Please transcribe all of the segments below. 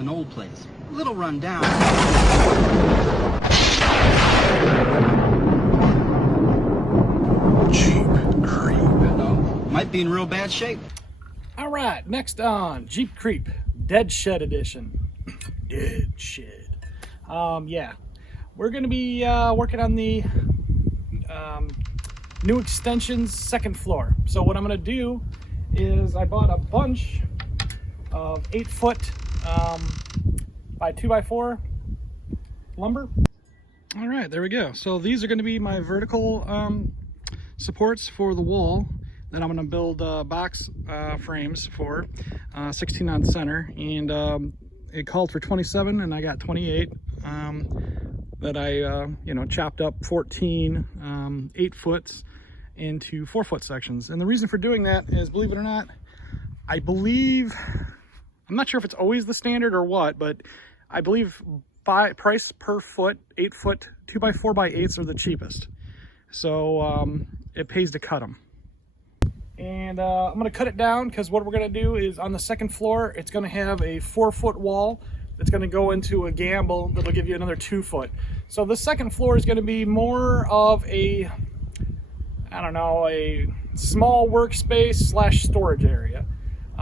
An old place, a little run down. Jeep Creep. No, might be in real bad shape. All right, next on Jeep Creep, Dead Shed Edition. Dead Shed. Yeah, we're gonna be working on the new extension's second floor. So what I'm gonna do is I bought a bunch of 8-foot by 2x4 lumber. All right, there we go. So these are going to be my vertical supports for the wall that I'm going to build box frames for, 16 on center, and it called for 27 and I got 28 that I chopped up 14 8-foots into 4-foot sections. And the reason for doing that is, believe it or not, I'm not sure if it's always the standard or what, but I believe price per foot, 8-foot 2x4x8s are the cheapest. So it pays to cut them. And I'm gonna cut it down because what we're gonna do is on the second floor, it's gonna have a 4-foot wall that's gonna go into a gamble that'll give you another 2-foot. So the second floor is gonna be more of a, I don't know, a small workspace slash storage area.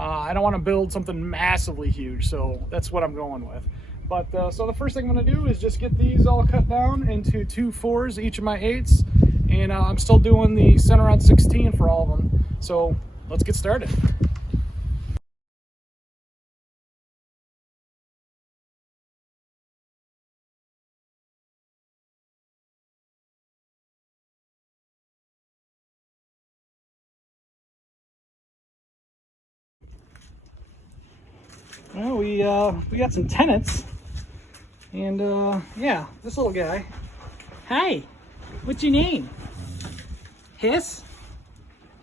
I don't want to build something massively huge, so that's what I'm going with. But so the first thing I'm going to do is just get these all cut down into 2 4s, each of my 8s, and I'm still doing the center on 16 for all of them. So let's get started. Well, we got some tenants, and yeah, this little guy. Hi, what's your name? Hiss?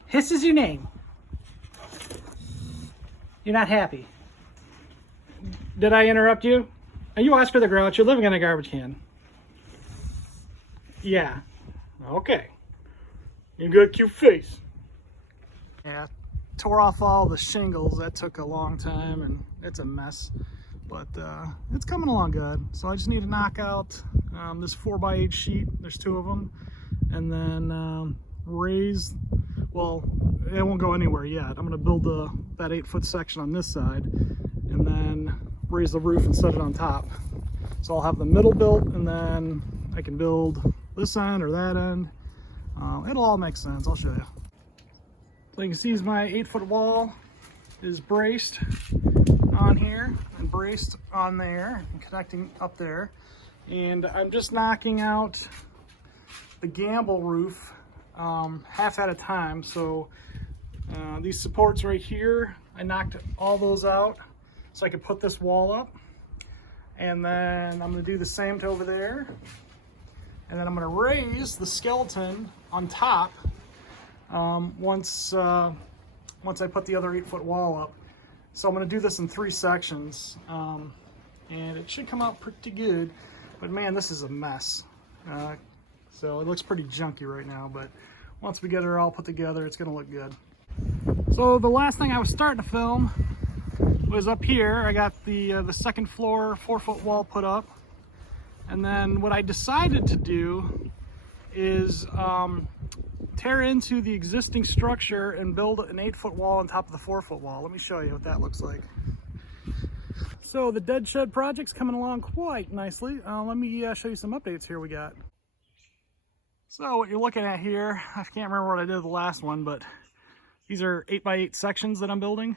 Hiss is your name. You're not happy. Did I interrupt you? Are you Oscar the Grouch? You're living in a garbage can. Yeah. Okay. You got a cute face. Yeah. Tore off all the shingles. That took a long time and it's a mess, but it's coming along good. So I just need to knock out this 4x8 sheet. There's 2 of them, and then raise, well, it won't go anywhere yet. I'm going to build that 8-foot section on this side and then raise the roof and set it on top. So I'll have the middle built, and then I can build this end or that end. It'll all make sense. I'll show you. So you can see my 8-foot wall is braced on here and braced on there and connecting up there. And I'm just knocking out the gamble roof half at a time. So these supports right here, I knocked all those out so I could put this wall up. And then I'm gonna do the same to over there. And then I'm gonna raise the skeleton on top once I put the other 8-foot wall up. So I'm going to do this in 3 sections, and it should come out pretty good, but man, this is a mess. So it looks pretty junky right now, but once we get it all put together, it's going to look good. So the last thing I was starting to film was up here. I got the second floor 4-foot wall put up, and then what I decided to do is tear into the existing structure and build an 8-foot wall on top of the 4-foot wall. Let me show you what that looks like. So the Dead Shed project's coming along quite nicely. Let me show you some updates here we got. So what you're looking at here, I can't remember what I did with the last one, but these are 8x8 sections that I'm building.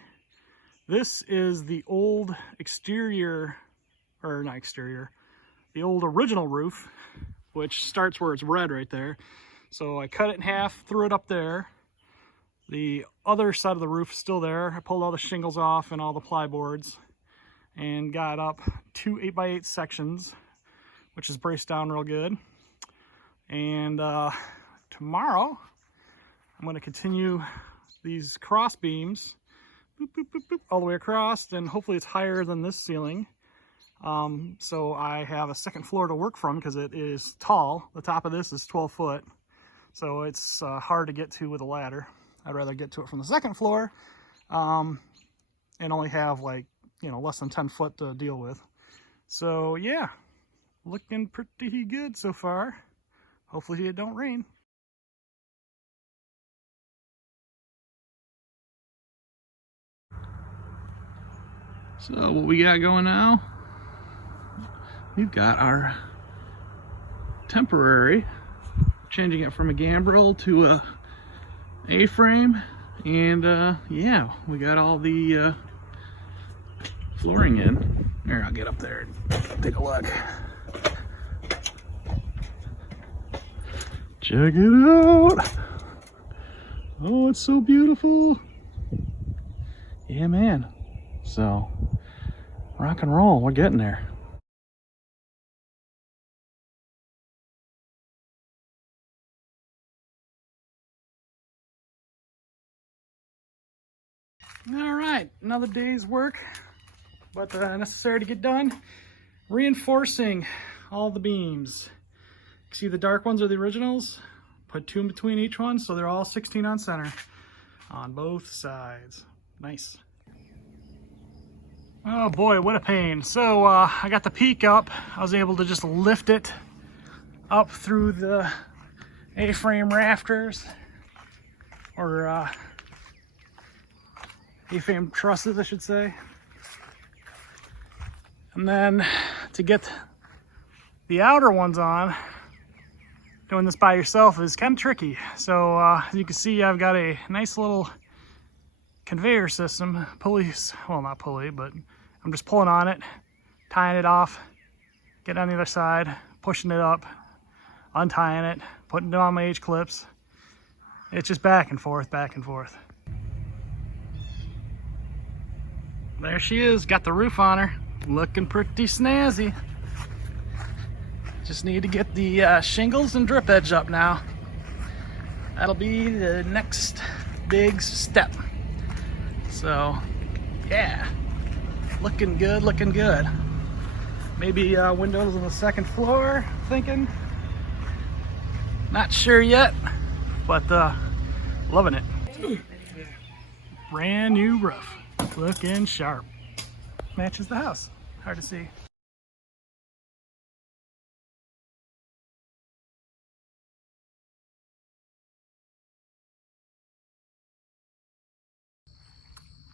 This is the old exterior, or not exterior, the old original roof, which starts where it's red right there. So I cut it in half, threw it up there. The other side of the roof is still there. I pulled all the shingles off and all the plyboards and got up 2 8x8 sections, which is braced down real good. And tomorrow I'm going to continue these cross beams boop, boop, boop, boop, all the way across, and hopefully it's higher than this ceiling. So I have a second floor to work from because it is tall. The top of this is 12 foot. So it's hard to get to with a ladder. I'd rather get to it from the second floor and only have like you know, less than 10 foot to deal with. So yeah, looking pretty good so far. Hopefully it don't rain. So what we got going now, we've got our temporary, changing it from a gambrel to a A-frame, and yeah, we got all the flooring in. There, I'll get up there and take a look. Check it out. Oh, it's so beautiful. Yeah, man. So, rock and roll, we're getting there. All right, another day's work, but necessary to get done. Reinforcing all the beams. See, the dark ones are the originals. Put 2 in between each one, so they're all 16 on center on both sides. Nice. Oh boy, what a pain. So I got the peak up. I was able to just lift it up through the A-frame rafters, or A-frame trusses, I should say. And then to get the outer ones on, doing this by yourself is kind of tricky. So as you can see, I've got a nice little conveyor system, pulleys, well, not pulley, but I'm just pulling on it, tying it off, getting on the other side, pushing it up, untying it, putting it on my H clips. It's just back and forth, back and forth. There she is, got the roof on her, looking pretty snazzy. Just need to get the shingles and drip edge up now. That'll be the next big step. So, yeah, looking good, looking good. Maybe windows on the second floor, thinking. Not sure yet, but loving it. Brand new roof, looking sharp. Matches the house, hard to see.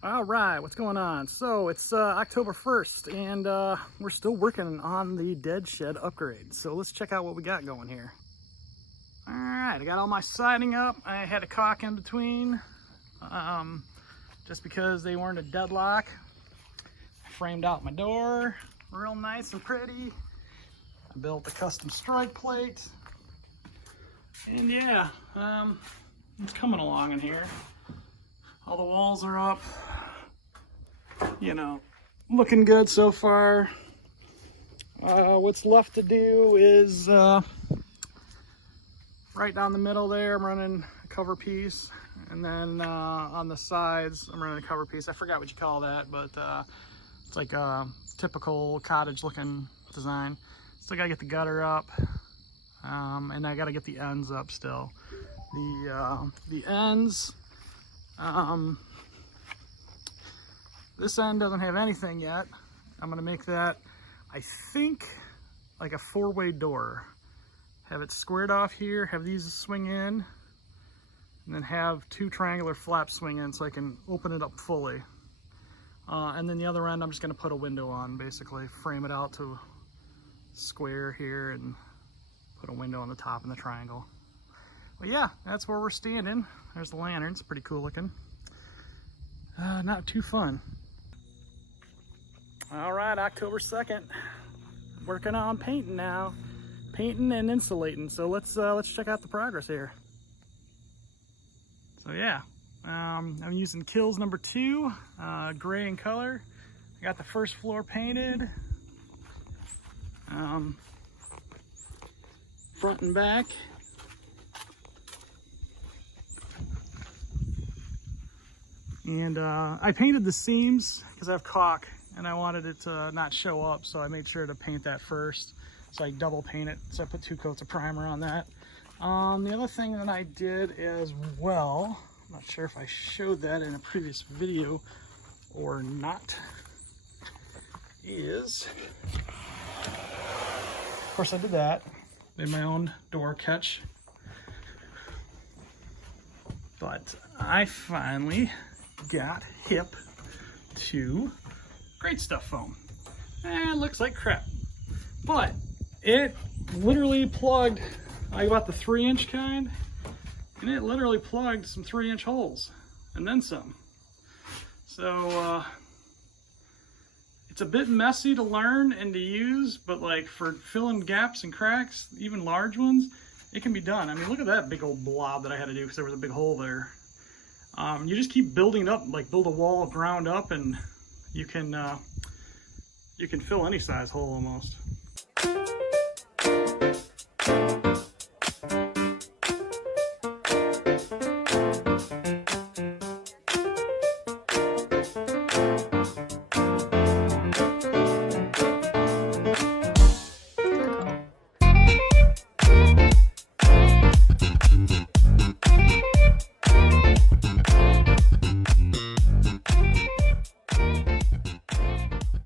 All right, what's going on? So it's October 1st, and we're still working on the dead shed upgrade. So let's check out what we got going here. All right, I got all my siding up. I had a caulk in between, just because they weren't a deadlock. I framed out my door, real nice and pretty. I built a custom strike plate. And yeah, it's coming along in here. All the walls are up, you know, looking good so far. What's left to do is right down the middle there, I'm running a cover piece. And then on the sides, I'm running a cover piece. I forgot what you call that, but it's like a typical cottage looking design. Still gotta get the gutter up, and I gotta get the ends up still. The ends, this end doesn't have anything yet. I'm gonna make that, I think, like a 4-way door. Have it squared off here, have these swing in, and then have 2 triangular flaps swing in so I can open it up fully. And then the other end, I'm just gonna put a window on, basically. Frame it out to square here and put a window on the top in the triangle. But yeah, that's where we're standing. There's the lanterns, pretty cool looking. Not too fun. All right, October 2nd. Working on painting now. Painting and insulating. So let's check out the progress here. So yeah, I'm using Kills number 2, gray in color. I got the first floor painted. Front and back. And I painted the seams because I have caulk and I wanted it to not show up, so I made sure to paint that first. So I double paint it, so I put 2 coats of primer on that. The other thing that I did as well, I'm not sure if I showed that in a previous video or not. is, of course I did that. Made my own door catch. But I finally got hip to Great Stuff foam. It looks like crap. But it literally plugged, I got the 3-inch kind, and it literally plugged some 3-inch holes, and then some. So it's a bit messy to learn and to use, but like for filling gaps and cracks, even large ones, it can be done. I mean, look at that big old blob that I had to do because there was a big hole there. You just keep building up, like build a wall ground up, and you can fill any size hole almost.